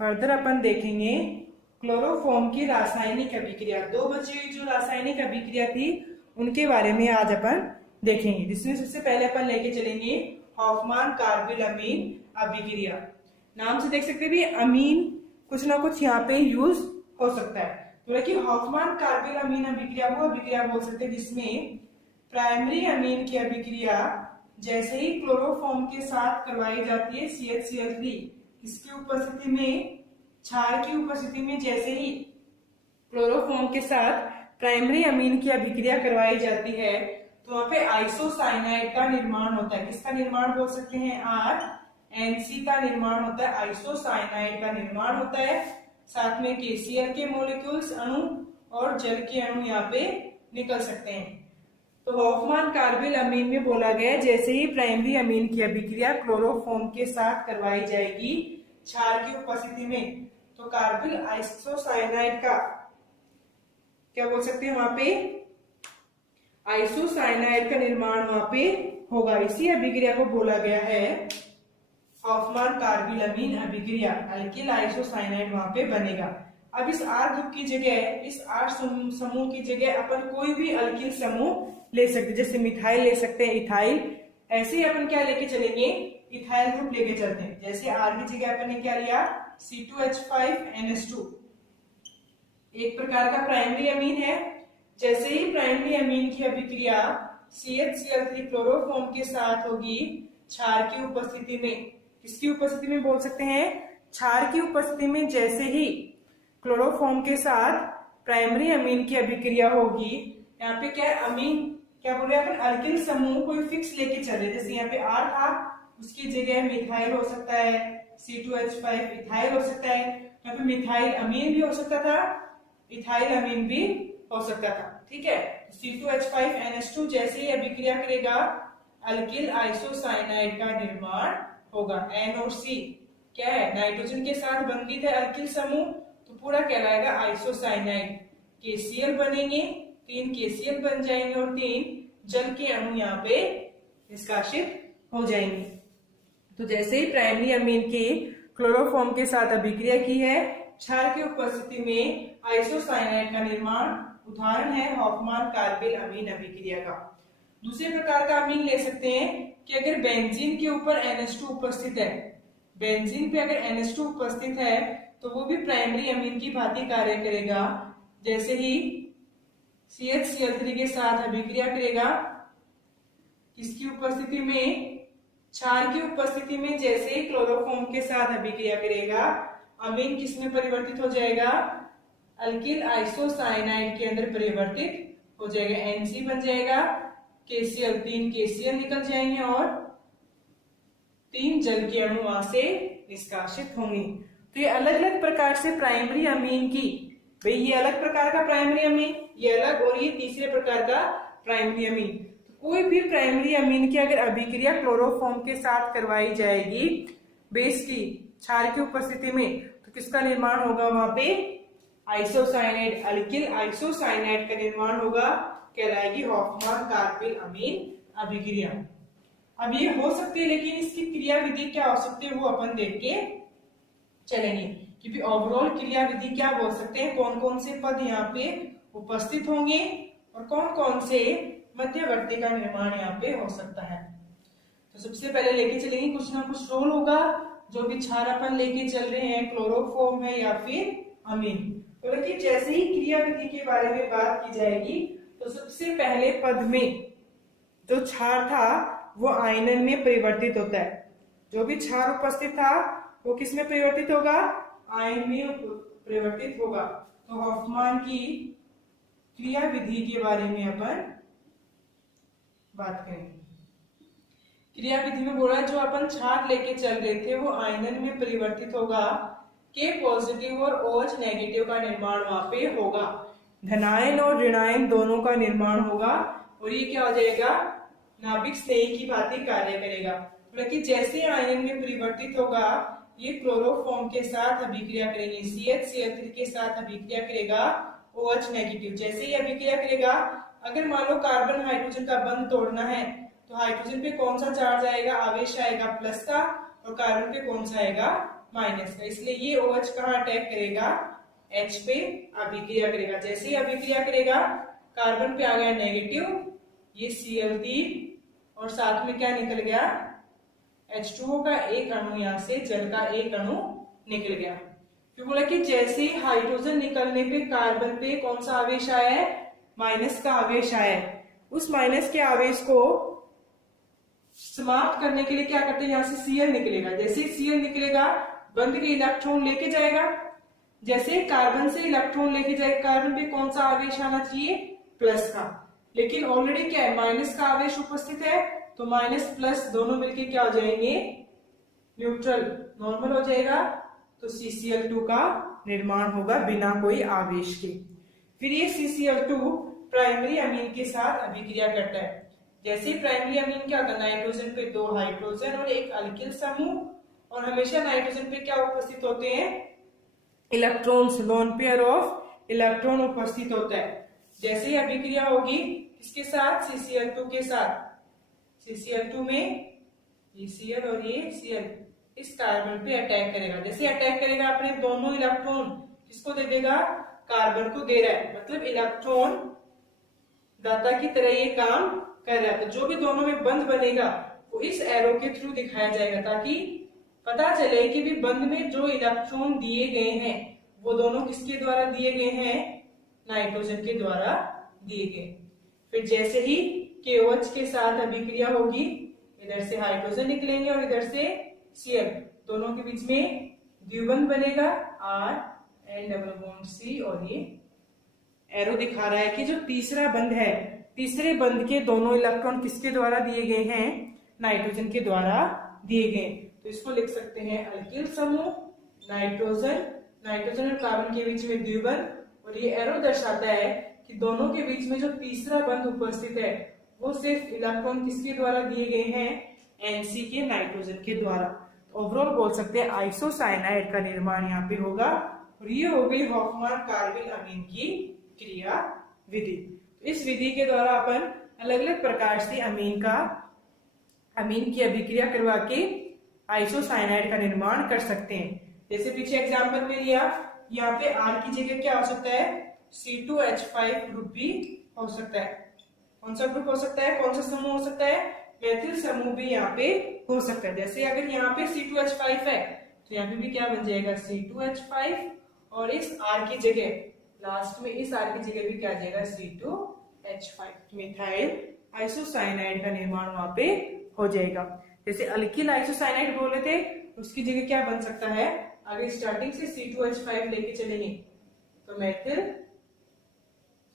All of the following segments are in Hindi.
फर्दर अपन देखेंगे क्लोरोफॉर्म की रासायनिक अभिक्रिया। दो बची हुई जो रासायनिक अभिक्रिया थी उनके बारे में आज अपन देखेंगे, जिसमें सबसे पहले अपन लेके चलेंगे हॉफमान कार्बिल अमीन अभिक्रिया। नाम से देख सकते हैं भी अमीन कुछ ना कुछ यहाँ पे यूज हो सकता है। तो देखिए हॉफमान कार्बिल अमीन अभिक्रिया वो अभिक्रिया बोल सकते हैं जिसमें प्राइमरी अमीन की अभिक्रिया जैसे ही क्लोरोफॉर्म के साथ करवाई जाती है CH-Cl3 इसकी उपस्थिति में, क्षार की उपस्थिति में जैसे ही क्लोरोफॉर्म के साथ प्राइमरी अमीन की अभिक्रिया करवाई जाती है तो वहां पे आइसोसाइनाइड का निर्माण होता है। किसका निर्माण बोल सकते हैं? RNC का निर्माण होता है, आइसोसाइनाइड का निर्माण होता है। साथ में KCl के मॉलिक्यूल्स अणु और जल के अणु यहाँ पे निकल सकते हैं। तो हॉफमान कार्बिल अमीन में बोला गया जैसे ही प्राइमरी अमीन की अभिक्रिया क्लोरोफॉर्म के साथ करवाई जाएगी क्षार की उपस्थिति में तो कार्बिल आइसोसाइनाइड का क्या बोल सकते हैं, वहां पे आइसोसाइनाइड का निर्माण वहां पे होगा। इसी अभिक्रिया को बोला गया है हॉफमान कार्बिल अमीन अभिक्रिया। अल्किल आइसोसाइनाइड वहां पे बनेगा। अब इस R ग्रुप की जगह, इस R समूह की जगह अपन कोई भी अल्किल समूह ले सकते, जैसे मिथाइल ले सकते हैं, इथाइल। ऐसे ही अपन क्या लेके चलेंगे? इथाइल ग्रुप लेके चलते हैं। जैसे R की जगह अपन ने क्या लिया? C2H5NH2 एक प्रकार का प्राइमरी अमीन है। जैसे ही प्राइमरी अमीन की अभिक्रिया CH-Cl3 क्लोरोफॉर्म के साथ होगी क्षार की उपस्थिति में, किसकी उपस्थिति में बोल सकते हैं? क्षार की उपस्थिति में जैसे ही क्लोरोफॉर्म के साथ प्राइमरी अमीन की अभिक्रिया होगी, यहाँ पे क्या है? अमीन क्या बोल रहे हैं अपन? अल्किल समूह कोई फिक्स लेके चल रहे। जैसे यहाँ पे R था उसकी जगह मिथाइल हो सकता है, C2H5 इथाइल हो सकता है, यहाँ पे मिथाइल अमीन भी हो सकता था, इथाइल अमीन भी हो सकता था। ठीक है, C2H5NH2 जैसे ही अभिक्रिया करेगा अल्किल आइसोसाइनाइड का निर्माण होगा। N और C क्या है? नाइट्रोजन के साथ बंधित है अल्किल समूह, तो पूरा कहलाएगा आइसोसाइनाइड। KCl बनेंगे, 3 KCl बन जाएंगे और 3 जल के अणु यहाँ पे निष्कासित हो जाएंगे। तो जैसे ही प्राइमरी अमीन की क्लोरोफॉर्म के साथ अभिक्रिया की है क्षार की उपस्थिति में आइसोसाइनाइड का निर्माण, उदाहरण है हॉफमान कार्बिल अमीन अभिक्रिया का। दूसरे प्रकार का अमीन ले सकते हैं कि अगर बेंजीन के ऊपर NH2 उपस्थित है, बेंजीन पे अगर NH2 उपस्थित है तो वो भी प्राइमरी अमीन की भांति कार्य करेगा। जैसे ही CH-Cl3 के साथ अभिक्रिया करेगा किसकी उपस्थिति में? क्षार की उपस्थिति में जैसे ही क्लोरोफॉर्म के साथ अभिक्रिया करेगा अमीन किसमें परिवर्तित हो जाएगा? अल्किल आइसोसाइनाइड के अंदर परिवर्तित हो जाएगा। NC बन जाएगा, KCl 3 KCl निकल जाएंगे और 3 जल के अणु वहां से निष्कासित होंगे। तो ये अलग अलग प्रकार से प्राइमरी अमीन की, भाई ये अलग प्रकार का प्राइमरी अमीन, ये अलग, और ये तीसरे प्रकार का प्राइमरी अमीन। तो कोई भी प्राइमरी अमीन की अगर अभिक्रिया क्लोरोफॉर्म के साथ करवाई जाएगी बेस की क्षार की उपस्थिति में तो किसका निर्माण होगा? वहां पे आइसोसाइनाइड, अल्किल आइसोसाइनाइड का निर्माण होगा, कहलाएगी हॉफमान कार्बिल अमीन अभिक्रिया। अब ये हो सकती है लेकिन इसकी क्रिया विधि क्या हो सकती है वो अपन देख के चलेंगे कि ओवरऑल क्रिया विधि क्या बोल सकते हैं, कौन कौन से पद यहाँ पे उपस्थित होंगे और कौन कौन से मध्यवर्ती का निर्माण यहाँ पे हो सकता है। तो सबसे पहले लेके चलेंगे कुछ ना कुछ रोल होगा, जो भी क्षार अपन लेके चल रहे हैं क्लोरोफॉर्म है या फिर अमीन। तो देखिए जैसे ही क्रिया विधि के बारे में बात की जाएगी तो सबसे पहले पद में जो क्षार था वो आयनन में परिवर्तित होता है। जो भी क्षार उपस्थित था वो किस में परिवर्तित होगा? आयन में परिवर्तित होगा। तो हॉफमान की क्रिया विधि के बारे में अपन बात करेंगे। क्रिया विधि में बोला जो अपन क्षार लेके चल रहे थे वो आयनन में परिवर्तित होगा, K पॉजिटिव और OH नेगेटिव का निर्माण वहां पे होगा, धनायन और ऋणायन दोनों का निर्माण होगा और ये क्या हो जाएगा? नाभिक स्नेही की भांति कार्य करेगा। मतलब जैसे आयन में परिवर्तित होगा ये क्लोरोफॉर्म के साथ अभिक्रिया करेंगे, CH-Cl3 के साथ अभिक्रिया करेगा OH नेगेटिव। जैसे ही अभिक्रिया करेगा अगर मान लो कार्बन हाइड्रोजन का बंध तोड़ना है तो हाइड्रोजन पे कौन सा चार्ज आएगा? आवेश आएगा प्लस का, और कार्बन पे कौन सा आएगा? माइनस का, इसलिए ये OH कहाँ अटैक करेगा, H पे अभिक्रिया करेगा। जैसे ही अभिक्रिया करेगा कार्बन पे आ गया नेगेटिव, ये Cl3 और साथ में क्या निकल गया, H2O का एक अणु, यहाँ से जल का एक अणु निकल गया। फिर बोला कि जैसे ही हाइड्रोजन निकलने पे कार्बन पे कौन सा आवेश आया है, माइनस का आवेश आया है। उस माइनस के आवेश को समाप्त करने के लिए क्या करते हैं, यहाँ से Cl निकलेगा। जैसे Cl निकलेगा बंध के इलेक्ट्रॉन लेके जाएगा, जैसे कार्बन से इलेक्ट्रॉन लेके जाएगा, कार्बन पे कौन सा आवेश आना चाहिए, प्लस का, लेकिन ऑलरेडी क्या है, माइनस का आवेश उपस्थित है, तो माइनस प्लस दोनों मिलके क्या हो जाएंगे, न्यूट्रल, नॉर्मल हो जाएगा, तो CCl2 का निर्माण होगा बिना कोई आवेश के। फिर ये CCl2 प्राइमरी अमीन के साथ अभिक्रिया करता है। जैसे प्राइमरी अमीन क्या होता है, नाइट्रोजन पे 2 हाइड्रोजन और एक अल्किल समूह, और हमेशा नाइट्रोजन पे क्या उपस्थित होते हैं, electrons, lone pair of electron उपस्थित होता है। जैसे ही अभिक्रिया होगी इसके साथ, CCl2 के साथ, CCl2 में ये Cl और ये Cl इस कार्बन पे अटैक करेगा। जैसे अटैक करेगा अपने दोनों इलेक्ट्रॉन किसको दे देगा, कार्बन को दे रहा है, मतलब इलेक्ट्रॉन दाता की तरह ये काम कर रहा है। तो जो भी दोनों में बंध बनेगा वो इस एरो के थ्रू दिखाया जाएगा, ताकि पता चले कि भी बंध में जो इलेक्ट्रॉन दिए गए हैं वो दोनों किसके द्वारा दिए गए हैं, नाइट्रोजन के द्वारा दिए गए। फिर जैसे ही KOH के साथ अभिक्रिया होगी, इधर से हाइड्रोजन निकलेंगे और इधर से Cl, दोनों के बीच में द्विबंध बनेगा R(N)C, और ये एरो दिखा रहा है कि जो तीसरा बंध है, तीसरे बंध के दोनों इलेक्ट्रॉन किसके द्वारा दिए गए हैं, नाइट्रोजन के द्वारा दिए गए। तो इसको लिख सकते हैं अल्किल समूह, नाइट्रोजन, नाइट्रोजन और कार्बन के बीच में द्विबंध, और ये एरो दर्शाता है कि दोनों के बीच में जो तीसरा बंध उपस्थित है वो सिर्फ इलेक्ट्रॉन किसके द्वारा दिए गए हैं, Nc के, नाइट्रोजन के द्वारा। ओवरऑल बोल सकते हैं आइसोसाइनाइड का निर्माण यहाँ पे होगा, और ये हो गई हॉफमैन कार्बिल अमीन की क्रिया विधि। इस विधि के द्वारा अपन अलग अलग प्रकार से अमीन की अभिक्रिया करवा के आइसोसाइनाइड का निर्माण कर सकते हैं। जैसे पीछे एग्जांपल में लिया, यहाँ पे R की जगह क्या हो सकता है, C2H5 ग्रुप भी हो सकता है। कौन सा ग्रुप हो सकता है, कौन सा समूह हो सकता है, मेथिल समूह भी यहाँ पे हो सकता है। जैसे अगर यहाँ पे C2H5 है तो यहाँ पे भी क्या बन जाएगा, C2H5, और इस R की जगह, लास्ट में इस R की जगह भी क्या आ जाएगा, C2H5। मिथाइल आइसोसाइनाइड का निर्माण वहां पे हो जाएगा। जैसे अल्किल आइसोसाइनाइड बोले थे, उसकी जगह क्या बन सकता है, आगे स्टार्टिंग से C2H5 लेके चलेंगे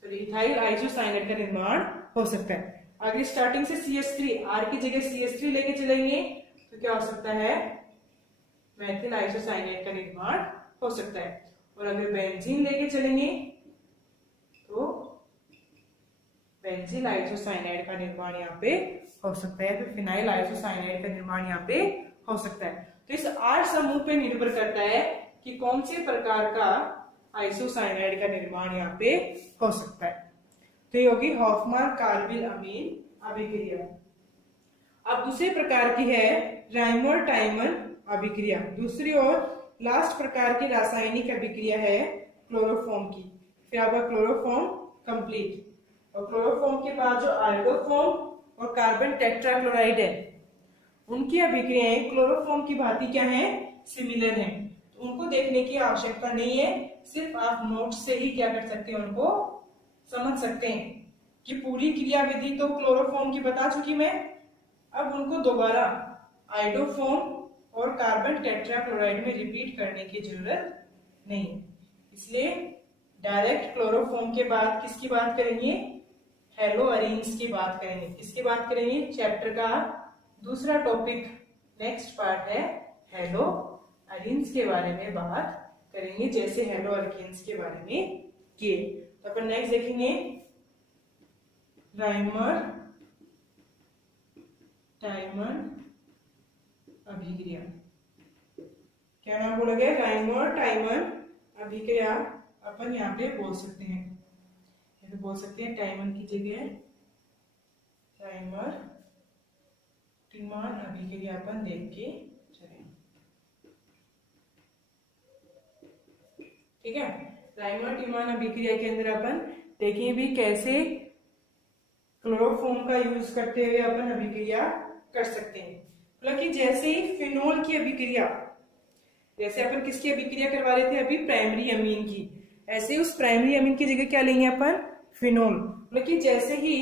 तो इथाइल आइसोसाइनाइड का निर्माण हो सकता है। आगे स्टार्टिंग से CH3, R की जगह CH3 लेके चलेंगे तो क्या हो सकता है, मेथिल आइसोसाइनाइड का निर्माण हो सकता है। और अगर बेंजीन लेके चलेंगे तो बेंजील आइसोसाइनाइड का निर्माण यहाँ पे हो सकता है। फिर फिनाइल आइसोसाइनाइड का निर्माण यहाँ पे हो सकता है। तो इस R समूह पे निर्भर करता है कि कौन से प्रकार का आइसोसाइनाइड का निर्माण यहाँ पे हो सकता है। तो ये होगी हॉफमैन कार्बिल अमीन अभिक्रिया। अब दूसरे प्रकार की है राइमर टाइमन अभिक्रिया। दूसरी और लास्ट प्रकार की रासायनिक अभिक्रिया है क्लोरोफॉर्म की। फिर आपका क्लोरोफॉर्म कंप्लीट, और क्लोरोफॉर्म के बाद जो आयोडोफॉर्म और कार्बन टेट्राक्लोराइड है उनकी अभिक्रियाएं क्लोरोफॉर्म की भांति क्या है, सिमिलर हैं। तो उनको देखने की आवश्यकता नहीं है, सिर्फ आप नोट से ही क्या कर सकते हैं, उनको समझ सकते हैं कि पूरी क्रिया विधि तो क्लोरोफॉर्म की बता चुकी मैं। अब उनको दोबारा आयोडोफॉर्म और कार्बन टेट्राक्लोराइड में रिपीट करने की जरूरत नहीं है, इसलिए डायरेक्ट क्लोरोफॉर्म के बाद किसकी बात करेंगे, हेलो अरीन्स की बात करेंगे। किसकी बात करेंगे, चैप्टर का दूसरा टॉपिक नेक्स्ट पार्ट है हेलो अरीन्स के बारे में बात करेंगे, जैसे हेलो अल्केन्स के बारे में किए। तो अपन नेक्स्ट देखेंगे राइमर टाइमन अभिक्रिया। क्या नाम बोला गया, राइमर टाइमन अभिक्रिया। अपन यहाँ पे बोल सकते हैं, बोल सकते हैं टाइमन की जगह राइमर टिमान अभिक्रिया अपन देख के चलें। ठीक है। राइमर टीमान अभिक्रिया के अंदर अपन देखेंगे भी कैसे क्लोरोफॉर्म का यूज करते हुए अपन अभिक्रिया कर सकते हैं। मतलब कि जैसे ही फिनोल की अभिक्रिया, जैसे अपन किसकी अभिक्रिया करवा रहे थे अभी, प्राइमरी अमीन की, ऐसे उस प्राइमरी अमीन की जगह क्या लेंगे अपन, फिनोल। मतलब कि जैसे ही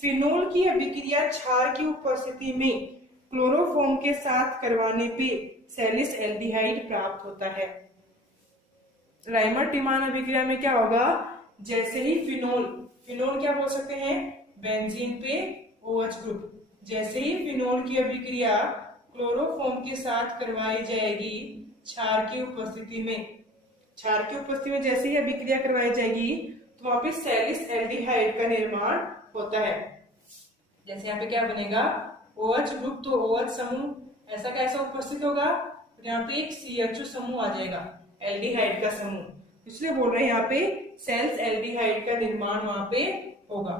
फिनोल की अभिक्रिया क्षार की उपस्थिति में क्लोरोफॉर्म के साथ करवाने पे सैलिस एल्डिहाइड प्राप्त होता है। राइमर टीमान अभिक्रिया में क्या होगा, जैसे ही फिनोल, फिनोल क्या बोल सकते हैं, बेंजीन पे OH ग्रुप, जैसे ही फिनोल की अभिक्रिया क्लोरोफॉर्म के साथ करवाई जाएगी क्षार की उपस्थिति में, क्षार की उपस्थिति में जैसे ही अभिक्रिया करवाई जाएगी तो वहां पे सैलिस एल्डिहाइड का निर्माण होता है। जैसे यहाँ पे क्या बनेगा, OH ग्रुप, तो OH समूह ऐसा कैसा उपस्थित होगा, यहाँ पे एक CHO समूह आ जाएगा, एल्डिहाइड का समूह, इसलिए बोल रहे हैं यहाँ पे सेल्स एल्डिहाइड का निर्माण वहां पे होगा।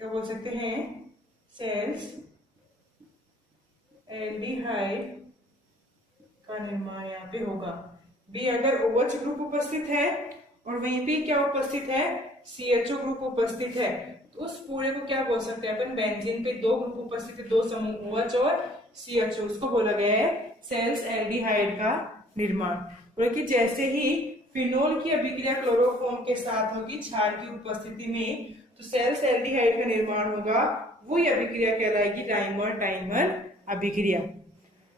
क्या बोल सकते हैं, सेल्स एल्डिहाइड का निर्माण यहाँ पे होगा। भी अगर OH ग्रुप उपस्थित है और वहीं पे क्या उपस्थित है, CHO ग्रुप उपस्थित है, तो उस पूरे को क्या बोल सकते हैं अपन, बेंजीन पे दो ग्रुप उपस्थित है, दो समूह OH और CHO, उसको बोला गया है सेल्स एल्डिहाइड का निर्माण। कि जैसे ही फिनोल की अभिक्रिया क्लोरोफॉर्म के साथ होगी क्षार की उपस्थिति में तो सेल्स एल्डिहाइड का निर्माण होगा, वही अभिक्रिया कहलाएगी राइमर टाइमर अभिक्रिया।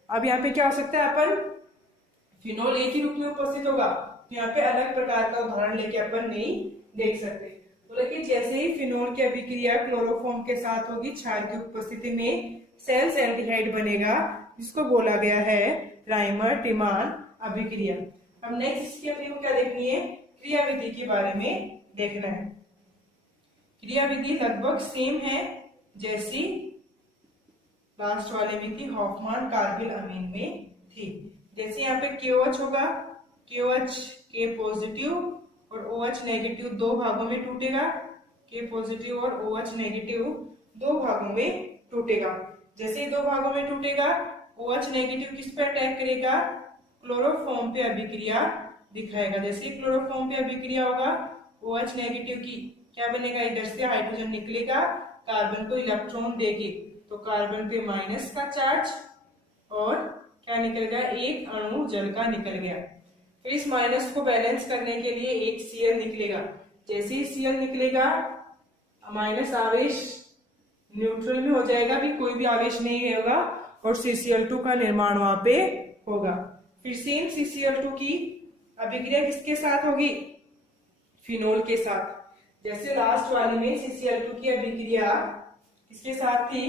अब यहाँ पे क्या हो सकता है, अपन फिनोल एक ही रूप में उपस्थित होगा तो यहाँ पे अलग प्रकार का उदाहरण लेके अपन नहीं देख सकते। बोला कि जैसे ही फिनोल की अभिक्रिया क्लोरोफॉर्म के साथ होगी क्षार की उपस्थिति में सेल्स एल्डिहाइड बनेगा, जिसको बोला गया है राइमर टीमान अभिक्रिया। अब नेक्स्ट इसकी अपने को क्या देखनी है, क्रियाविधि के बारे में देखना है। क्रियाविधि लगभग सेम है जैसी लास्ट वाले में थी, हॉफमान कार्बिल अमीन में थी। जैसे यहाँ पे KOH होगा, KOH K पॉजिटिव और OH नेगेटिव दो भागों में टूटेगा, K पॉजिटिव और OH नेगेटिव दो भागों में टूटेगा। जैसे दो भागों में टूटेगा OH नेगेटिव किस पे अटैक करेगा, क्लोरोफॉर्म पे अभिक्रिया दिखाएगा। जैसे क्लोरोफॉर्म पे अभिक्रिया होगा OH नेगेटिव की क्या बनेगा, इधर से हाइड्रोजन निकलेगा, कार्बन को इलेक्ट्रॉन देगी तो कार्बन पे माइनस का चार्ज और क्या निकल गया, एक अणु जल का निकल गया। फिर इस माइनस को बैलेंस करने के लिए एक Cl निकलेगा। जैसे ही Cl निकलेगा माइनस आवेश न्यूट्रल में हो जाएगा, भी कोई भी आवेश नहीं होगा और CCl2 का निर्माण वहां पे होगा। फिर सेम CCl2 की अभिक्रिया किसके साथ होगी, फिनोल के साथ। जैसे लास्ट वाली में CCl2 की अभिक्रिया किसके साथ थी,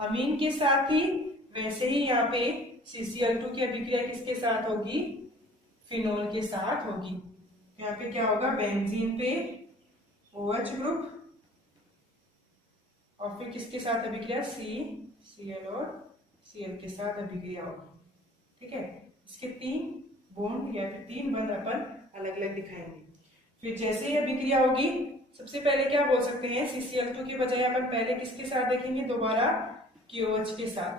अमीन के साथ थी, वैसे ही यहाँ पे CCl2 की अभिक्रिया किसके साथ होगी, फिनोल के साथ होगी। यहाँ पे क्या होगा, बेंजीन पे OH ग्रुप और फिर किसके साथ अभिक्रिया, Cl और Cl के साथ अभिक्रिया होगा। ठीक है, इसके तीन बॉन्ड या फिर तीन बंध अपन अलग अलग दिखाएंगे। फिर जैसे ही अभिक्रिया होगी सबसे पहले क्या बोल सकते हैं, CCl2 के बजाय अपन पहले किसके साथ देखेंगे, दोबारा KOH के साथ।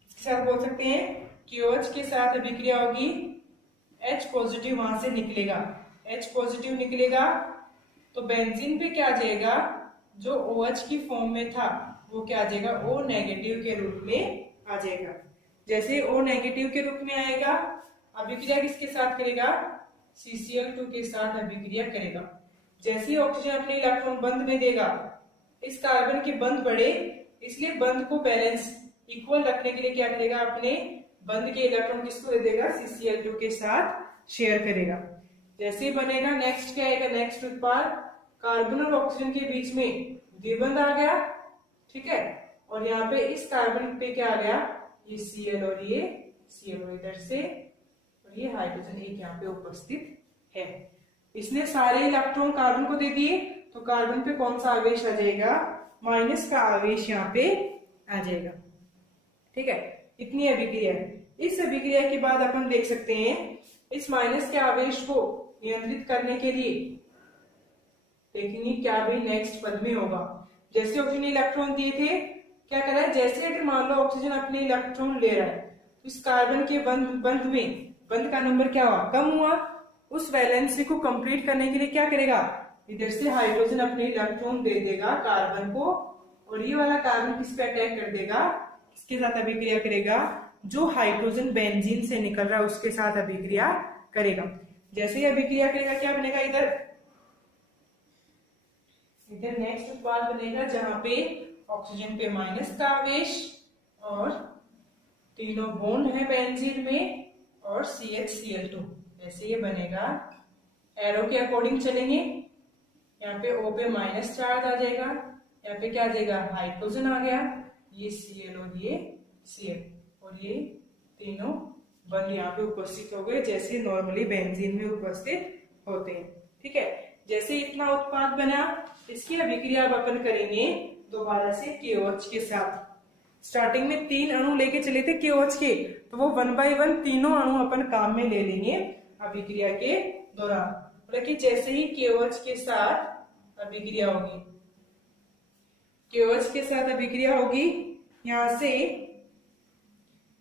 किसके साथ बोल सकते हैं, KOH के साथ अभिक्रिया होगी, H पॉजिटिव वहां से निकलेगा, H पॉजिटिव निकलेगा तो बेंजीन पे क्या आ जाएगा, जो OH की फॉर्म में था वो क्या आ जाएगा, O नेगेटिव के रूप में आ जाएगा। जैसे O नेगेटिव के रूप में आएगा अभिक्रिया किसके साथ करेगा, CCl2 के साथ अभिक्रिया करेगा। जैसे ही ऑक्सीजन अपने इलेक्ट्रॉन बंध में देगा, इस कार्बन के बंध बढ़े, इसलिए बंध को बैलेंस इक्वल रखने के लिए क्या करेगा, अपने बंध के इलेक्ट्रॉन किसको दे देगा, CCl2 के साथ शेयर करेगा। जैसे ही बनेगा नेक्स्ट क्या आएगा, नेक्स्ट उत्पाद कार्बन और ऑक्सीजन के बीच में द्विबंध आ गया। ठीक है, और यहाँ पे इस कार्बन पे क्या आ गया, ये Cl और ये Cl और इधर से और ये हाइड्रोजन एक यहाँ पे उपस्थित है। इसने सारे इलेक्ट्रॉन कार्बन को दे दिए तो कार्बन पे कौन सा आवेश आ जाएगा, माइनस का आवेश यहाँ पे आ जाएगा। ठीक है, इतनी अभिक्रिया है। इस अभिक्रिया के बाद अपन देख सकते हैं इस माइनस के आवेश को नियंत्रित करने के लिए देखेंगे क्या भाई नेक्स्ट पद में होगा। जैसे ऑक्सीजन ने इलेक्ट्रॉन दिए थे, क्या कर रहा है, जैसे अगर मान लो ऑक्सीजन अपने इलेक्ट्रॉन ले रहा है तो इस कार्बन के बंध में बंध का नंबर क्या हुआ, कम हुआ। उस वैलेंसी को कंप्लीट करने के लिए क्या करेगा, इधर से हाइड्रोजन अपने इलेक्ट्रॉन दे देगा कार्बन को, और ये वाला कार्बन किस पे अटैक कर देगा, किसके साथ अभिक्रिया करेगा, जो हाइड्रोजन बेंजीन से निकल रहा है उसके साथ अभिक्रिया करेगा। जैसे ही अभिक्रिया करेगा क्या बनेगा, इधर नेक्स्ट उत्पाद बनेगा जहां पे ऑक्सीजन पे माइनस का आवेश और तीनों बॉन्ड है बेंजीन में और CHCl2। जैसे ये बनेगा, एरो के अकॉर्डिंग चलेंगे, यहाँ पे O पे माइनस चार्ज आ जाएगा, यहाँ पे क्या आ जाएगा, हाइड्रोजन आ गया, ये Cl और ये Cl, और ये तीनों बंध यहाँ पे उपस्थित हो गए जैसे नॉर्मली बेंजीन में उपस्थित होते हैं। ठीक है, जैसे इतना उत्पाद बना, इसकी अभिक्रिया अब अपन करेंगे दोबारा से KOH के साथ। स्टार्टिंग में 3 अणु लेके चले थे KOH के, तो वो 1 by 1 तीनों अणु अपन काम में ले लेंगे अभिक्रिया के दौरान। मतलब कि जैसे ही KOH के साथ अभिक्रिया होगी, KOH के साथ अभिक्रिया होगी, यहां से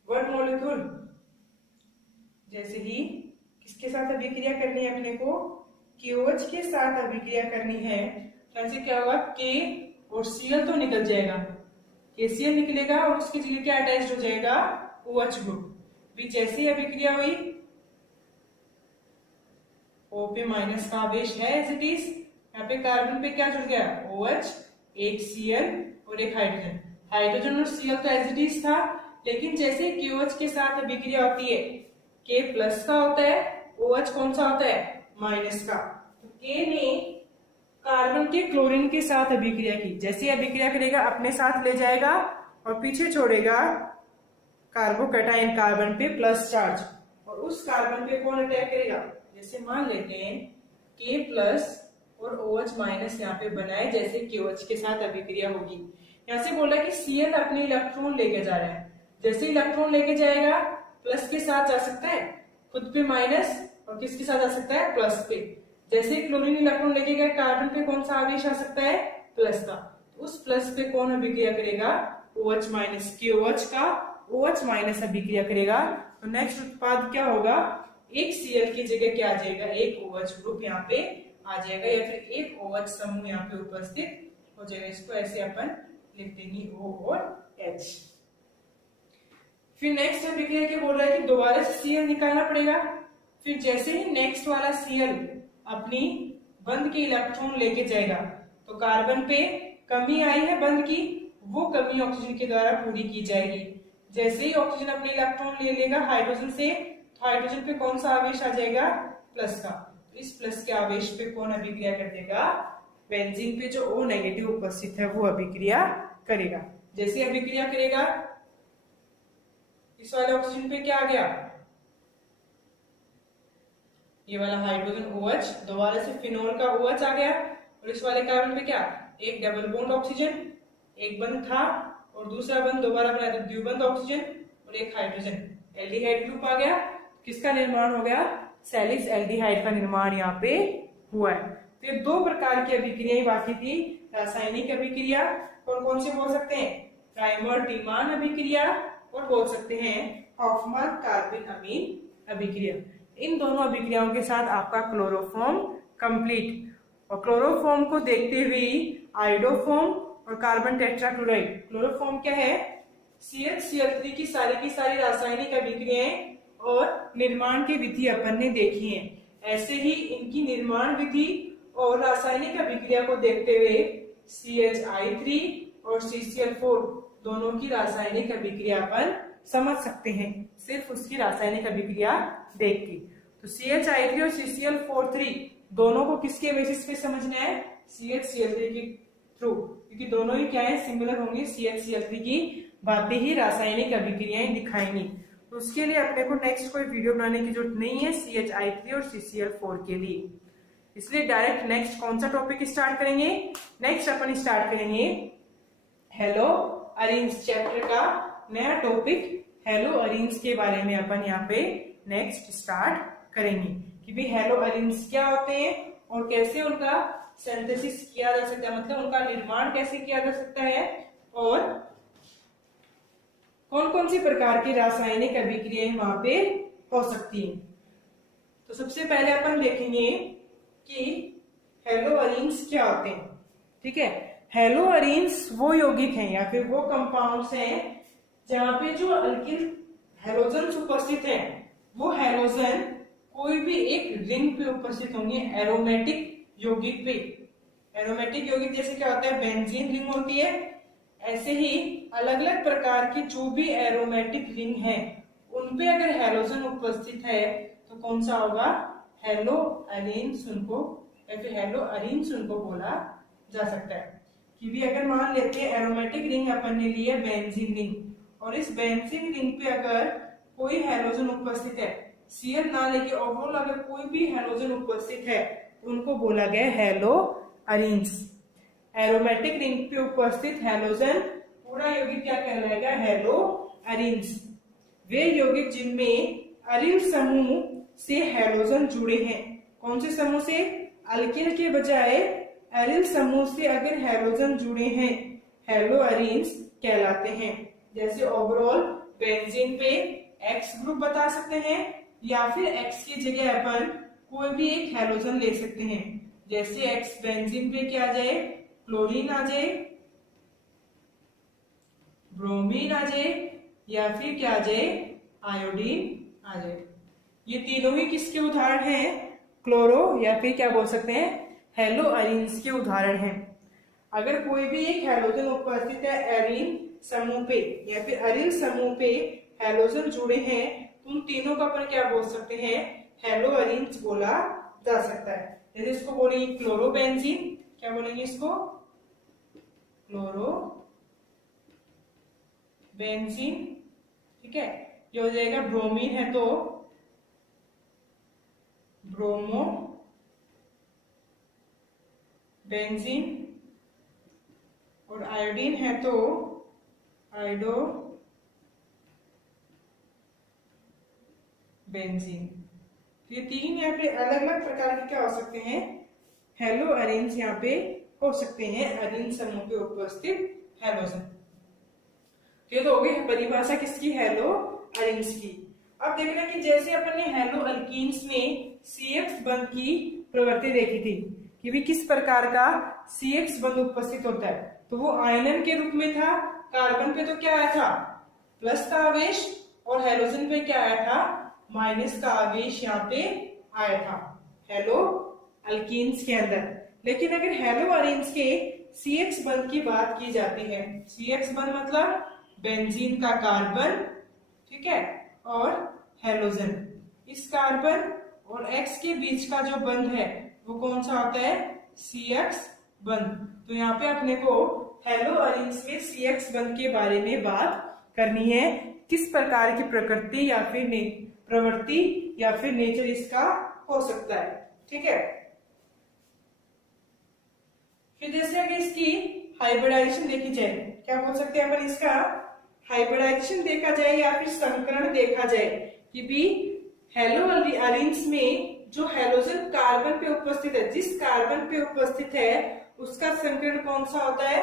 1 मॉलिक्यूल जैसे ही किसके साथ अभिक्रिया करनी है अपने को, KOH के साथ अभिक्रिया करनी है, तो ऐसे क्या होगा, K और Cl तो निकल जाएगा, KCl निकलेगा और उसकी जगह क्या अटैच हो जाएगा, OH ग्रुप। भी जैसे ही अभिक्रिया हुई, O पे माइनस का आवेश है एज इट इज, यहाँ पे कार्बन पे क्या जुड़ गया, OH, एक Cl और एक हाइड्रोजन। हाइड्रोजन और Cl तो एज इट इज था, लेकिन जैसे KOH के साथ अभिक्रिया होती है, K प्लस का होता है, OH कौन सा होता है, माइनस का। तो K ने कार्बन के क्लोरीन के साथ अभिक्रिया की, जैसे अभिक्रिया करेगा अपने साथ ले जाएगा और पीछे छोड़ेगा कार्बोकैटायन, कार्बन पे प्लस चार्ज, और उस कार्बन पे कौन अटैक करेगा, जैसे मान लेते हैं K प्लस और OH माइनस यहाँ पे बनाए, जैसे KOH के साथ अभिक्रिया होगी। यहाँ से बोला कि Cl अपने इलेक्ट्रॉन लेके जा रहा है, जैसे इलेक्ट्रॉन लेके जाएगा प्लस के साथ जा सकता है, खुद पे माइनस, और किसके साथ आ सकता है, प्लस पे। जैसे क्लोरीन इलेक्ट्रॉन लेके गया, कार्बन पे कौन सा आवेश आ सकता है, प्लस का, उस प्लस पे कौन अभिक्रिया करेगा, OH माइनस, KOH का OH माइनस अभिक्रिया करेगा। तो नेक्स्ट उत्पाद क्या होगा, एक Cl की जगह क्या आ जाएगा, एक OH ग्रुप यहाँ पे आ जाएगा, या फिर एक OH समूह यहाँ पे उपस्थित हो जाएगा। इसको ऐसे अपन लिख देंगे O और H। फिर नेक्स्ट अभिक्रिया क्या बोल रहा है कि दोबारा से Cl निकालना पड़ेगा। फिर जैसे ही नेक्स्ट वाला Cl अपनी बंध के इलेक्ट्रॉन लेके जाएगा, तो कार्बन पे कमी आई है बंध की, वो कमी ऑक्सीजन के द्वारा पूरी की जाएगी। जैसे ही ऑक्सीजन अपने इलेक्ट्रॉन ले लेगा हाइड्रोजन से, तो हाइड्रोजन पे कौन सा आवेश आ जाएगा, प्लस का। तो इस प्लस के आवेश पे कौन अभिक्रिया कर देगा, बेंजीन पे जो O नेगेटिव उपस्थित है वो अभिक्रिया करेगा। जैसे अभिक्रिया करेगा, इस वाले ऑक्सीजन पे क्या आ गया, ये वाला हाइड्रोजन OH, दोबारा से फिनोल का OH आ गया, और इस वाले कार्बन पे क्या, एक डबल बॉन्ड ऑक्सीजन, एक बंध था और दूसरा बंध दोबारा बना तो द्विबंध ऑक्सीजन और एक हाइड्रोजन, एल्डिहाइड ग्रुप आ गया। किसका निर्माण हो गया, सैलिक्स एल्डिहाइड का निर्माण यहाँ पे हुआ है। तो ये 2 प्रकार की अभिक्रियाएं बाकी थी, रासायनिक अभिक्रिया, कौन कौन से बोल सकते हैं, राइमर टीमान अभिक्रिया, और बोल सकते हैं हॉफमैन कार्बिन अमीन अभिक्रिया। इन दोनों अभिक्रियाओं के साथ आपका क्लोरोफॉर्म कंप्लीट, और क्लोरोफॉर्म को देखते हुए आइडोफॉर्म और कार्बन टेट्राक्लोराइड। क्लोरोफॉर्म क्या है, CHCl3 की सारी रासायनिक अभिक्रियाएं और निर्माण की विधि अपन ने देखी है। ऐसे ही इनकी निर्माण विधि और रासायनिक अभिक्रिया को देखते हुए CHI3 और CCl4 दोनों की रासायनिक अभिक्रिया अपन समझ सकते हैं, सिर्फ उसकी रासायनिक अभिक्रिया देख के। तो CHI3 और CCl4 दोनों को किसके बेसिस पे समझना है, CHCl3 के थ्रू, क्योंकि दोनों ही क्या है, सिमिलर होंगे, CHCl3 की बातें ही रासायनिक अभिक्रियाएं दिखाएंगी। तो उसके लिए अपने को नेक्स्ट कोई वीडियो बनाने की जरूरत नहीं है CHI3 और CCl4 के लिए, इसलिए डायरेक्ट नेक्स्ट कौन सा टॉपिक स्टार्ट करेंगे, नेक्स्ट अपन स्टार्ट करेंगे हेलो अरेंज चैप्टर का नया टॉपिक हेलो अरेंज के बारे में अपन यहाँ पे नेक्स्ट स्टार्ट करेंगे कि भाई हेलो अरेंज क्या होते हैं और कैसे उनका सिंथेसिस किया जा सकता है, मतलब उनका निर्माण कैसे किया जा सकता है, और कौन कौन सी प्रकार की रासायनिक अभिक्रियाएं वहां पे हो सकती है। तो सबसे पहले अपन देखेंगे कि हेलोअरीन्स क्या होते हैं। ठीक है, हेलोअरीन्स वो यौगिक हैं या फिर वो कंपाउंड्स हैं जहां पे जो अल्किल हेलोजन उपस्थित है, वो हेलोजन कोई भी एक रिंग पे उपस्थित होंगे एरोमेटिक यौगिक पे। एरोमेटिक यौगिक जैसे क्या होता है, बेंजीन रिंग होती है, ऐसे ही अलग अलग प्रकार की जो भी एरोमेटिक रिंग है उनपे अगर हेलोजन उपस्थित है तो कौन सा होगा, हेलोअरीन्स उनको या फिर हेलोअरीन्स उनको बोला जा सकता है। कि भी अगर मान लेते हैं एरोमेटिक रिंग अपन ने ली है बेंजीन रिंग, और इस बेंजीन रिंग पे अगर कोई हेलोजन उपस्थित है, Cl ना लेके ओवरऑल अगर कोई भी हेलोजन उपस्थित है उनको बोला गया हेलोअरीन्स। एरोमेटिक रिंग पे उपस्थित हेलोजन पूरा यौगिक क्या कहलाएगा, हेलोअरीन्स। वे यौगिक जिनमें अरीन समूह से हेलोजन जुड़े हैं, कौन से समूह से, अल्किल के बजाय एरिल समूह से अगर हेलोजन जुड़े हैं, हेलोअरीन्स कहलाते हैं। जैसे ओवरऑल बेंजीन पे X ग्रुप बता सकते हैं या फिर X की जगह अपन कोई भी एक हेलोजन ले सकते हैं। जैसे X बेंजीन पे क्या आ जाए, क्लोरीन आ जाए, ब्रोमीन आ जाए या फिर क्या आ जाए, आयोडीन आ जाए। ये तीनों ही किसके उदाहरण हैं, क्लोरो या फिर क्या बोल सकते हैं, हेलोअरीन्स के उदाहरण हैं। अगर कोई भी एक हेलोजन उपस्थित है एरीन समूह पे या फिर अरील समूह पे हेलोजन जुड़े हैं तो उन तीनों का अपन क्या बोल सकते हैं, हेलोअरीन्स बोला जा सकता है। जैसे इसको बोलेंगे क्लोरोबेंजीन, क्या बोलेंगे इसको, क्लोरो बेंजीन। ठीक है, ये हो जाएगा ब्रोमीन है तो ब्रोमो बेंजीन, और आयोडीन है तो आयोडो बेंजीन। ये तीन यहाँ पे अलग अलग प्रकार के क्या हो सकते हैं, हेलोअरीन्स यहाँ पे हो सकते हैं, अरीन समूह पे उपस्थित हेलोजन। ये तो हो गई परिभाषा किसकी, हेलोअरीन्स की। अब देखना कि जैसे अपन ने हेलोअल्कीन्स में CX बंध की प्रवृत्ति देखी थी कि भी किस प्रकार का CX बंध उपस्थित होता है, तो वो आयनन के रूप में था। कार्बन पे तो क्या आया था, प्लस का आवेश, और हेलोजन पे क्या आया था, माइनस का आवेश यहाँ पे आया था हेलोअल्कीन्स के अंदर। लेकिन अगर हेलोअरीन्स के CX बंध की बात की जाती है, CX बंध मतलब बेंजीन का कार्बन, ठीक है, और हेलोजन, इस कार्बन और X के बीच का जो बंध है वो कौन सा होता है, CX बंध। तो यहाँ पे अपने को हेलोअरीन्स में CX बंध के बारे में बात करनी है, किस प्रकार की प्रकृति या फिर प्रवृत्ति या फिर नेचर इसका हो सकता है। ठीक है, फिर जैसे अगर इसकी हाइब्रिडाइजेशन देखी जाए, क्या बोल सकते हैं अपन, इसका हाइब्रिडाइजेशन देखा जाए या फिर संकरण देखा जाए कि भी हेलोअरीन्स में जो हेलोजन कार्बन पे उपस्थित है, जिस कार्बन पे उपस्थित है उसका संकरण कौन सा होता है,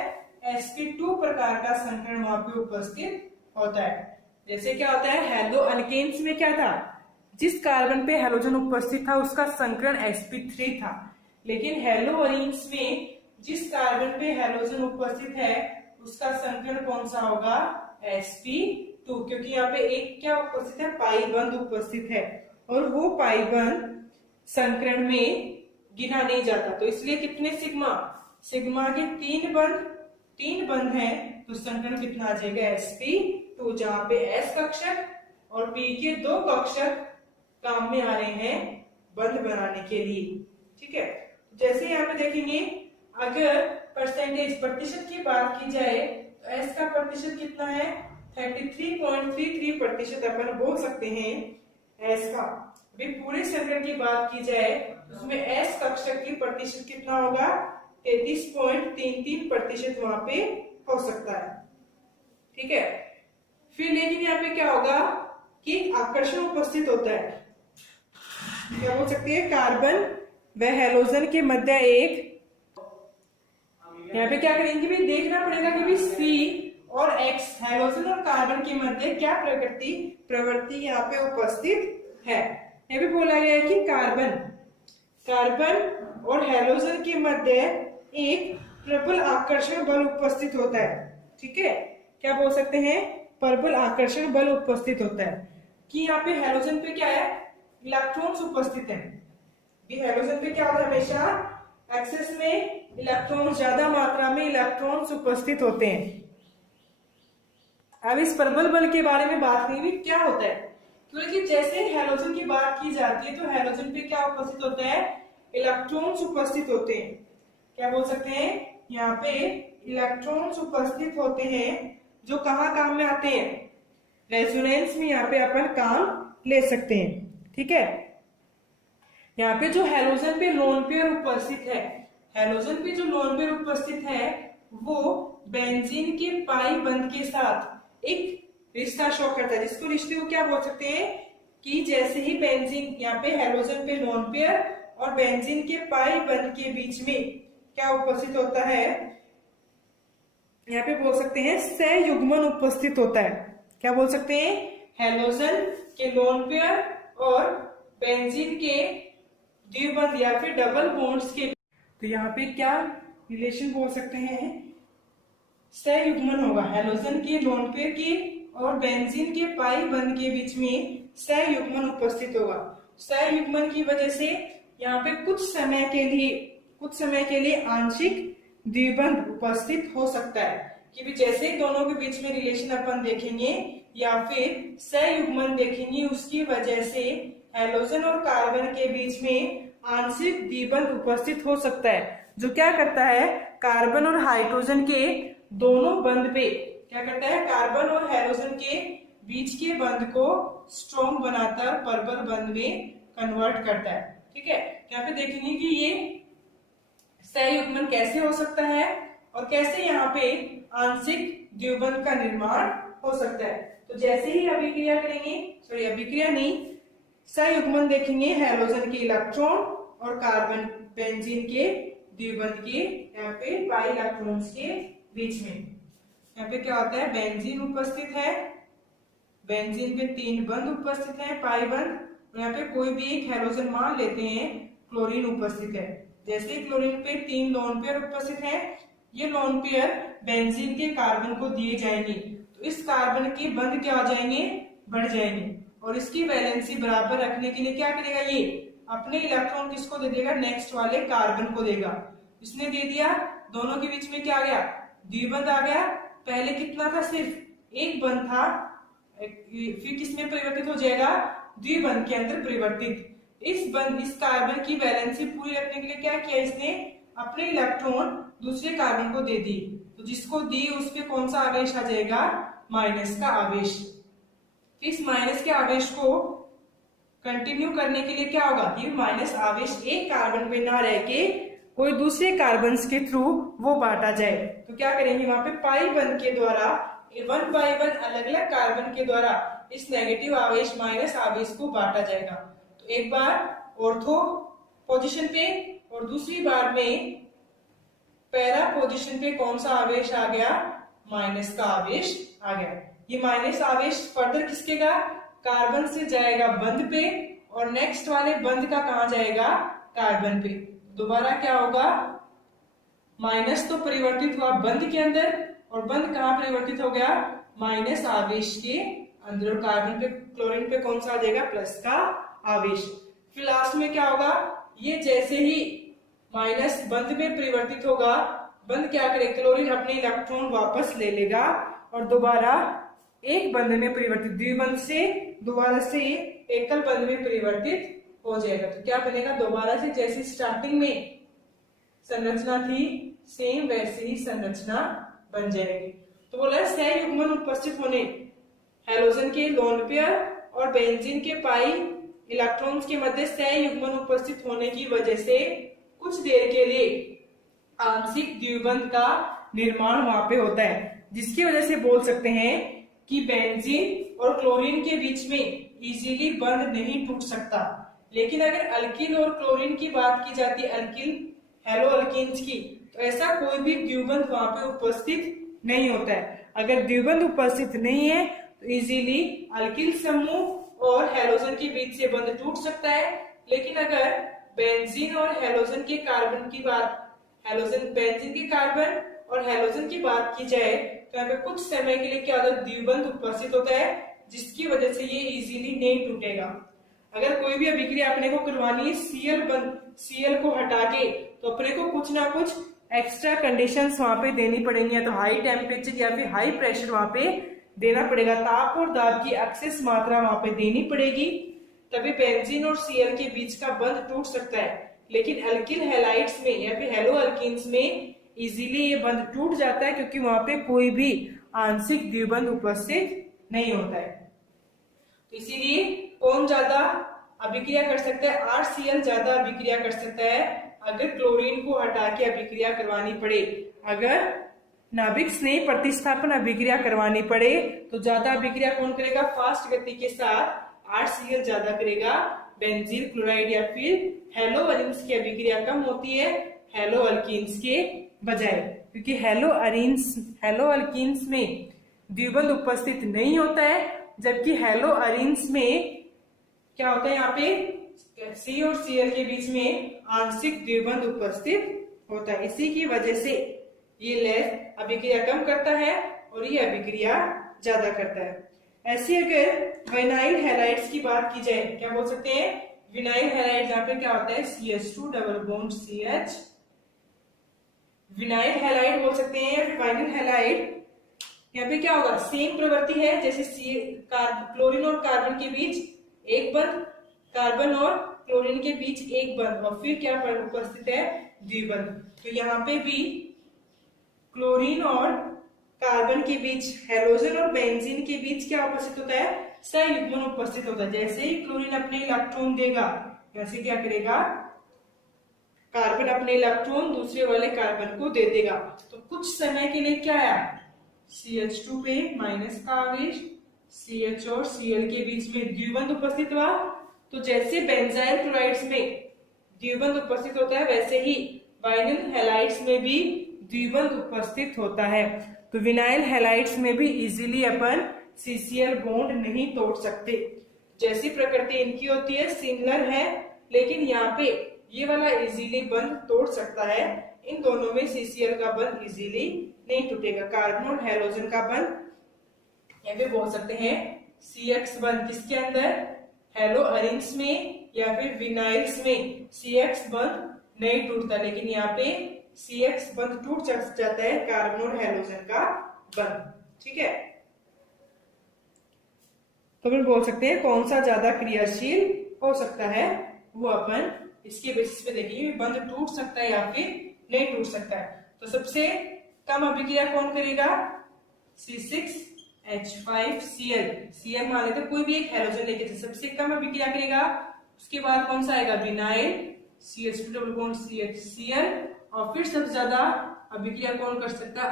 sp2 प्रकार का संकरण वहां पे उपस्थित होता है। जैसे क्या होता है, हेलोअल्केन्स में क्या था, जिस कार्बन पे हेलोजन उपस्थित था उसका संकरण sp3 था। लेकिन हेलोअरीन्स में जिस कार्बन पे हेलोजन उपस्थित है उसका संकरण कौन सा होगा, sp2, क्योंकि यहाँ पे एक क्या उपस्थित है, पाई बंध उपस्थित है, और वो पाई बंध संकरण में गिना नहीं जाता। तो इसलिए कितने सिग्मा के तीन बंध हैं तो संकरण कितना आ जाएगा, sp2, जहां पे s कक्षक और p के 2 कक्षक काम में आ रहे हैं बंध बनाने के लिए। ठीक है, जैसे यहाँ पे देखेंगे अगर परसेंटेज प्रतिशत की बात की जाए तो s का प्रतिशत कितना है, 33.33% अपन बोल सकते हैं s का। अभी पूरे संकरण की बात की जाए तो उसमें s कक्षक की प्रतिशत कितना होगा, 33.33% वहां पे हो सकता है। ठीक है, फिर लेकिन यहाँ पे क्या होगा कि आकर्षण उपस्थित होता है, क्या बोल सकते हैं, कार्बन व हेलोजन के मध्य एक, यहाँ पे क्या करेंगे भी देखना पड़ेगा कि भी C और X हेलोजन और कार्बन के मध्य क्या प्रवृत्ति यहाँ पे उपस्थित है। यह भी बोला गया है कि कार्बन और हैलोजन के मध्य एक प्रबल आकर्षण बल उपस्थित होता है। ठीक है, क्या बोल सकते हैं, प्रबल आकर्षण बल उपस्थित होता है कि यहाँ पे हैलोजन पे क्या है, इलेक्ट्रॉन्स उपस्थित है। हैलोजन पे क्या होता है, हमेशा एक्सेस में इलेक्ट्रॉन, ज्यादा मात्रा में इलेक्ट्रॉन्स उपस्थित होते हैं। अब इस प्रबल बल के बारे में बात नहीं हुई, क्या होता है, क्योंकि जैसे हैलोजन की बात की जाती है तो हैलोजन पे क्या उपस्थित होता है, इलेक्ट्रॉन्स उपस्थित होते हैं। क्या बोल सकते हैं, यहाँ पे इलेक्ट्रॉन्स उपस्थित होते हैं जो कहाँ काम में आते हैं, रेजोनेंस में यहाँ पे अपन काम ले सकते हैं। ठीक है, यहाँ पे जो हैलोजन पे लोन पेयर उपस्थित है, हैलोजन पे जो लोन पेयर उपस्थित है वो बेंजीन के पाई बंध के साथ एक रिश्ता शो करता है, जिसको रिश्ते को क्या बोल सकते हैं कि जैसे ही बेंजीन, यहाँ पे हैलोजन पे लोन पेयर और बेंजीन के पाई बंध के बीच में क्या उपस्थित होता है, यहाँ पे बोल सकते हैं सहयुग्मन उपस्थित होता है। क्या बोल सकते हैं, हैलोजन के लोन पेयर और बेंजीन के द्विबंध या फिर डबल बॉन्ड्स के, तो यहाँ पे क्या रिलेशन बोल सकते हैं, सहयुग्मन होगा। हैलोजन के लोन पेयर के और बेंजीन के पाई बंध के बीच में सहयुग्मन उपस्थित होगा। सहयुग्मन की वजह से यहाँ पे कुछ समय के लिए आंशिक द्विबंध उपस्थित हो सकता है, कि भी जैसे दोनों के बीच में रिलेशन अपन देखेंगे या फिर सहयुग्मन देखेंगे, उसकी वजह से हैलोजन और कार्बन के बीच में आंशिक द्विबंध उपस्थित हो सकता है, जो क्या करता है, कार्बन और हाइड्रोजन के दोनों बंध पे क्या करता है, कार्बन और हैलोजन के बीच के बंध को स्ट्रॉन्ग बनाता है, प्रबल बंध में कन्वर्ट करता है। ठीक है, यहाँ पे देखेंगे कि ये सहयुग्मन कैसे हो सकता है और कैसे यहाँ पे आंशिक द्विबंध का निर्माण हो सकता है। तो जैसे ही अभिक्रिया करेंगे, सॉरी अभिक्रिया नहीं, सहयुग्मन देखेंगे हैलोजन के इलेक्ट्रॉन और कार्बन बेंजीन के द्विबंध के यहाँ पे पाई इलेक्ट्रॉन्स के बीच में, यहाँ पे क्या होता है, बेंजीन उपस्थित है, बेंजीन पे 3 बंध उपस्थित है, पाई बंध, यहाँ पे कोई भी एक हैलोजन मान लेते हैं, क्लोरीन उपस्थित है। जैसे क्लोरीन पे 3 लोन पेयर उपस्थित है, ये लोन पेयर बेंजीन के कार्बन को दिए जाएंगे, तो इस कार्बन के बंध क्या हो जाएंगे, बढ़ जाएंगे, और इसकी वैलेंसी बराबर रखने के लिए क्या करेगा, ये अपने इलेक्ट्रॉन किसको दे देगा, नेक्स्ट वाले कार्बन को देगा। इसने दे दिया, दोनों के बीच में क्या आ गया, द्विबंध आ गया। पहले कितना था, सिर्फ एक बंध था, फिर किसमें परिवर्तित हो जाएगा, द्विबंध के अंदर परिवर्तित। इस कार्बन की वैलेंसी पूरी रखने के लिए क्या किया, इसने अपने इलेक्ट्रॉन दूसरे कार्बन को दे दी, तो जिसको दी उस पे कौन सा आवेश आ जाएगा, माइनस का आवेश। इस माइनस के आवेश को कंटिन्यू करने के लिए क्या होगा, ये माइनस आवेश एक कार्बन पे ना रह के कोई दूसरे कार्बन के थ्रू वो बांटा जाए। तो क्या करेंगे, वहां पे पाई बंध के द्वारा 1 बाय 1 अलग अलग कार्बन के द्वारा इस नेगेटिव आवेश माइनस आवेश को बांटा जाएगा। तो एक बार ऑर्थो पोजीशन पे और दूसरी बार में पैरा पोजीशन पे कौन सा आवेश आ गया, माइनस का आवेश आ गया। ये माइनस आवेश फर्दर किसके का, कार्बन से जाएगा बंध पे, और नेक्स्ट वाले बंध का कहा जाएगा, कार्बन पे। दोबारा क्या होगा, माइनस तो परिवर्तित हुआ बंध के अंदर, और बंध कहाँ परिवर्तित हो गया, माइनस आवेश के अंदर, और कार्बन पे, क्लोरीन पे कौन सा आ जाएगा, प्लस का आवेश। फिर लास्ट में क्या होगा, ये जैसे ही माइनस बंध में परिवर्तित होगा, बंध क्या करेगा, क्लोरीन अपने इलेक्ट्रॉन वापस ले लेगा और दोबारा एक बंध में परिवर्तित, द्विबंध से दोबारा से एकल बंध में परिवर्तित हो जाएगा। तो क्या बनेगा, दोबारा से जैसी स्टार्टिंग में संरचना थी सेम वैसे ही संरचना बन जाएगी। तो बोला सहयुग्मन उपस्थित होने, हैलोजन के लोन पेयर और बेंजीन के पाई इलेक्ट्रॉन्स के मध्य सहयुग्मन उपस्थित होने की वजह से कुछ देर के लिए आंशिक द्विबंध का निर्माण वहां पे होता है, जिसकी वजह से बोल सकते हैं कि बेंजीन और क्लोरीन के बीच में इजीली बंध नहीं टूट सकता। लेकिन अगर अल्किल और क्लोरीन की बात की जाती है, अल्किल हेलो अल्कीन्स की, तो ऐसा कोई भी द्विबंध वहां पे उपस्थित नहीं होता है। अगर द्विबंध उपस्थित नहीं है तो इजीली अल्किल समूह और हैलोजन के बीच से बंध टूट सकता है। लेकिन अगर बेंजीन और हैलोजन के कार्बन की बात, बेंजीन के कार्बन और हैलोजन की बात की जाए तो यहाँ पे कुछ समय के लिए क्या होता है, द्विबंध उपस्थित होता है, जिसकी वजह से ये इजीली नहीं टूटेगा। अगर कोई भी अभिक्रिया अपने को करवानी है सीएल को हटा के, तो अपने को कुछ ना कुछ एक्स्ट्रा कंडीशंस वहां पे देनी पड़ेंगी, या तो हाई टेम्परेचर या फिर हाई प्रेशर वहां पे देना पड़ेगा, ताप और दाब की एक्सेस मात्रा वहां पे देनी पड़ेगी, तभी बेंजीन और सीएल के बीच का बंध टूट सकता है। लेकिन एल्किल हैलाइड्स में या फिर हेलो अल्कीन्स में इजीली ये बंध टूट जाता है, क्योंकि वहां पे कोई भी आंशिक द्विबंध उपस्थित नहीं होता है। तो इसीलिए कौन ज्यादा अभिक्रिया कर सकता है, RCl ज्यादा अभिक्रिया कर सकता है अगर क्लोरीन को हटा के अभिक्रिया करवानी पड़े। अगर नाभिक स्नेह प्रतिस्थापन अभिक्रिया करवानी पड़े तो ज्यादा अभिक्रिया कौन करेगा, फास्ट गति के साथ RCl ज्यादा करेगा, बेंजील क्लोराइड या फिर हेलो अरीन्स की अभिक्रिया कम होती है हेलो अल्कीन्स के बजाय, क्योंकि हेलो अल्कीन्स में द्विबंध उपस्थित नहीं होता है, जबकि हेलो अरीन्स में क्या होता है, यहाँ पे सी और Cl के बीच में आंशिक द्विबंध उपस्थित होता है। इसी की वजह से ये लेस अभिक्रिया कम करता है और ये अभिक्रिया ज्यादा करता है। ऐसे अगर विनाइल हैलाइड्स की बात की जाए, क्या बोल सकते हैं, विनाइल हैलाइड, यहाँ पे क्या होता है CH2 double bond CH, vinyl halide बोल सकते हैं या फिर वाइनिल हैलाइड। यहाँ पे क्या होगा, सेम प्रवृत्ति है जैसे क्लोरीन और कार्बन के बीच एक बंध, कार्बन और क्लोरीन के बीच एक बंध, और फिर क्या उपस्थित है, द्विबंध। तो यहाँ पे भी क्लोरीन और कार्बन के बीच, हैलोजन और बेंजीन के बीच क्या उपस्थित होता है, सहयुग्मन उपस्थित होता है। जैसे ही क्लोरीन अपने इलेक्ट्रॉन देगा, वैसे क्या करेगा, कार्बन अपने इलेक्ट्रॉन दूसरे वाले कार्बन को दे देगा। तो कुछ समय के लिए क्या है, CH2 पे माइनस का आवेश, CH और Cl के बीच में द्विबंध उपस्थित हुआ। तो जैसे बेंजाइल क्लोराइड्स में द्विबंध उपस्थित होता है, वैसे ही वाइनिल हैलाइड्स में भी द्विबंध उपस्थित होता है। तो विनाइल हैलाइड्स में भी इजीली अपन CCl बॉन्ड नहीं तोड़ सकते। जैसी प्रकृति इनकी होती है सिमिलर है, लेकिन यहाँ पे ये वाला इजीली बंध तोड़ सकता है। इन दोनों में CCl का बंध इजीली नहीं टूटेगा। कार्बन और हैलोजन का बंध या फिर बोल सकते हैं CX बंध किसके अंदर, हेलो अरीन्स में या फिर विनाइल्स में CX बंध नहीं टूटता, लेकिन यहाँ पे CX बंध टूट जाता है कार्बन और हैलोजन का बंध। ठीक है, तो अपन बोल सकते हैं कौन सा ज्यादा क्रियाशील हो सकता है, वो अपन इसके बेसिस पे देखेंगे, बंध टूट सकता है या फिर नहीं टूट सकता है। तो सबसे कम अभिक्रिया कौन करेगा, C6H5Cl मान लेते, कोई भी एक हैलोजन लेके सबसे कम अभिक्रिया करेगा। उसके बाद कौन सा आएगा, vinyl, CH2 double bond CHCl, और फिर सबसे ज्यादा अभिक्रिया कौन कर सकता है,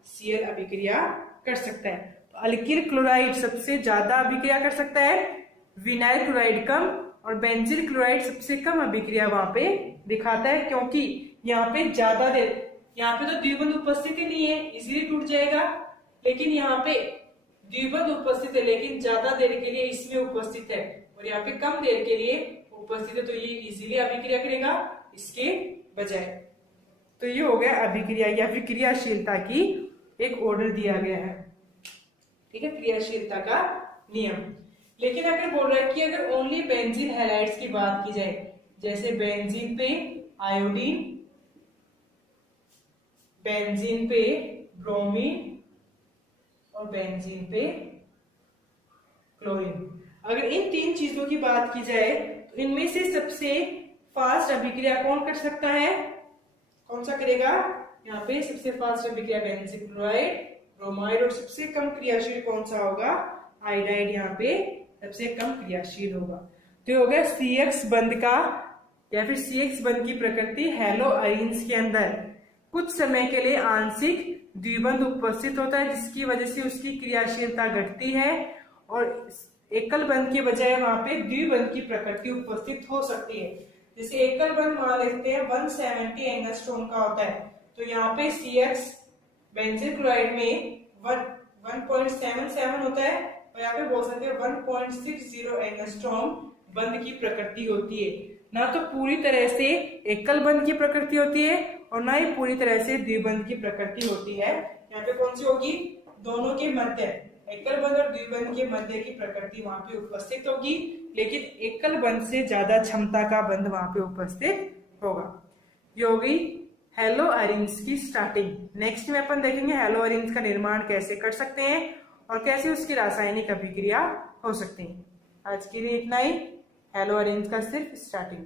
RCl अभिक्रिया कर सकता है। तो अल्किल क्लोराइड सबसे ज्यादा अभिक्रिया कर सकता है, विनाइल क्लोराइड कम, और बेंजील क्लोराइड सबसे कम अभिक्रिया वहां पे दिखाता है, क्योंकि यहाँ पे ज्यादा देर, यहाँ पे तो द्विबंध उपस्थित ही नहीं है, इजीली टूट जाएगा। लेकिन यहाँ पे द्विबंध उपस्थित है, लेकिन ज्यादा देर के लिए इसमें उपस्थित है, और यहाँ पे कम देर के लिए उपस्थित है, तो ये इजीली अभिक्रिया करेगा इसके बजाय। तो ये हो गया अभिक्रिया या फिर क्रियाशीलता की एक ऑर्डर दिया गया है। ठीक है, क्रियाशीलता का नियम। लेकिन अगर बोल रहा है कि अगर ओनली बेंजीन हैलाइड्स की बात की जाए, जैसे बेंजीन पे आयोडीन, बेंजीन पे ब्रोमीन और बेंजीन पे क्लोरीन, अगर इन तीन चीजों की बात की जाए तो इनमें से सबसे फास्ट अभिक्रिया कौन कर सकता है, कौन सा करेगा, यहाँ पे सबसे फास्ट अभिक्रिया बेंजीन क्लोराइड, ब्रोमाइड, और सबसे कम क्रियाशील कौन सा होगा, आयोडाइड यहाँ पे सबसे कम क्रियाशील होगा। तो ये हो गया CX बंध का या फिर CX बंध की प्रकृति। हेलो अरीन्स के अंदर कुछ समय के लिए आंशिक द्विबंध उपस्थित होता है, जिसकी वजह से उसकी क्रियाशीलता घटती है, और एकल बंध के बजाय वहां पे द्विबंध की प्रकृति उपस्थित हो सकती है। जैसे एकल बंध मान लेते हैं 170 एंगस्ट्रॉम का होता है, तो यहाँ पे CX बेंजील क्लोराइड में 1.77 होता है, और यहाँ पे बोल सकते हैं 1.60 एंगस्ट्रॉम बंध की प्रकृति होती है। ना तो पूरी तरह से एकल बंध की प्रकृति होती है और ना ही पूरी तरह से द्विबंध की प्रकृति होती है। यहाँ पे कौन सी होगी, दोनों के मध्य, एकल बंध और द्विबंध के मध्य की प्रकृति वहां पे उपस्थित होगी, लेकिन एकल बंध से ज्यादा क्षमता का बंध वहां पे उपस्थित होगा। ये होगी हेलो अरेंज की स्टार्टिंग। नेक्स्ट में अपन देखेंगे हेलो अरेंज का निर्माण कैसे कर सकते हैं और कैसे उसकी रासायनिक अभिक्रिया हो सकती है। आज के लिए इतना ही। हेलो अरेंज का सिर्फ स्टार्टिंग।